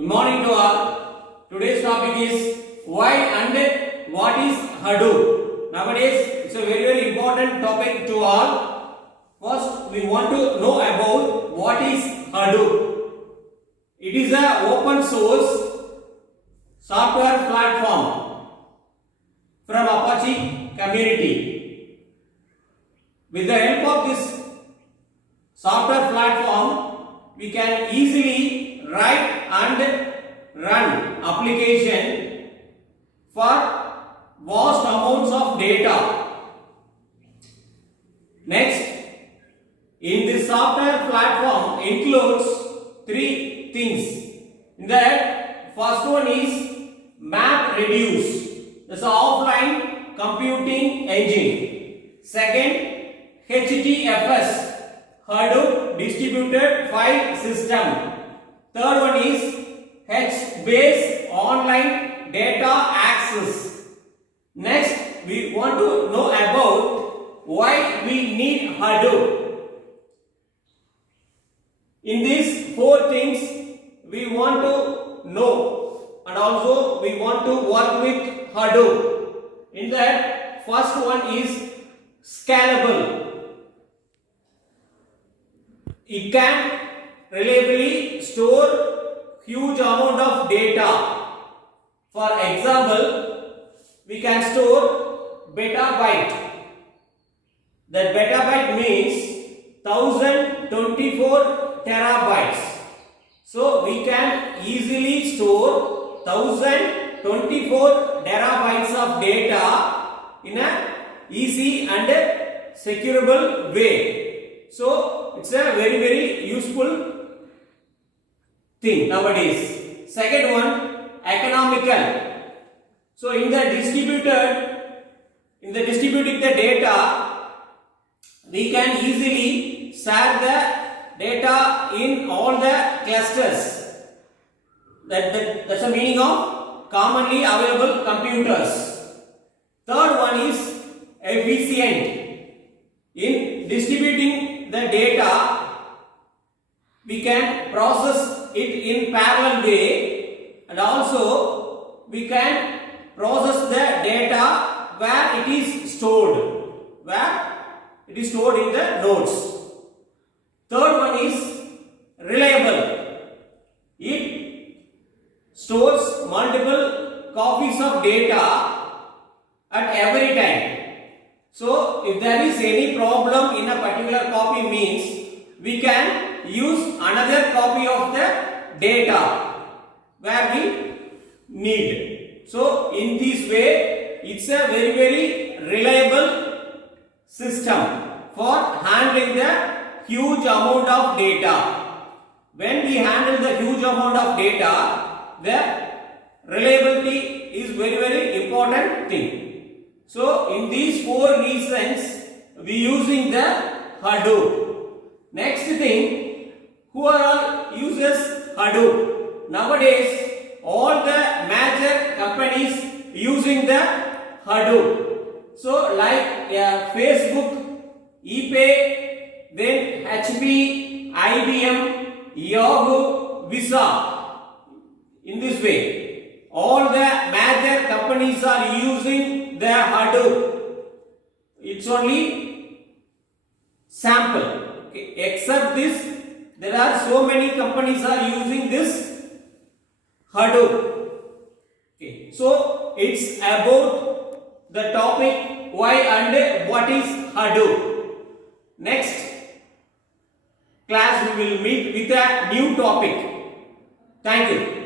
Good morning to all. Today's topic is why and what is Hadoop. Nowadays, it's a very important topic to all. First, we want to know about what is Hadoop. It is an open source software platform from Apache community. With the help of this software platform, we can easily write and run application for vast amounts of data. Next, in this software platform includes three things. In that, first one is MapReduce. That's an offline computing engine. Second, HDFS, Hadoop Distributed File System. Third one is HBase Online Data Access. Next, we want to know about why we need Hadoop. In these four things, we want to know, and also we want to work with Hadoop. In that, first one is scalable. It can reliably store huge amount of data. For example, we can store petabyte. That petabyte means 1024 terabytes. So we can easily store 1024 terabytes of data in a easy and securable way. So it's a very useful thing nowadays. Second one, economical. So in the distributing the data, we can easily share the data in all the clusters. That's the meaning of commonly available computers. Third one is efficient. In distributing the data, we can process it in parallel way, and also we can process the data where it is stored, in the nodes. Third one is reliable. It stores multiple copies of data at every time. So if there is any problem in a particular copy means we can use another copy of the data where we need. So in this way, it's a very reliable system for handling the huge amount of data. When we handle the huge amount of data, the reliability is very important thing. So in these four reasons, we using the Hadoop. Next thing, who are all uses Hadoop? Nowadays, all the major companies using the Hadoop. So like Facebook, eBay, then HP, IBM, Yahoo, Visa. In this way, all the major companies are using the Hadoop. It's only sample. Okay. Except this, there are so many companies are using this Hadoop. Okay. So it's about the topic why and what is Hadoop. Next class we will meet with a new topic. Thank you.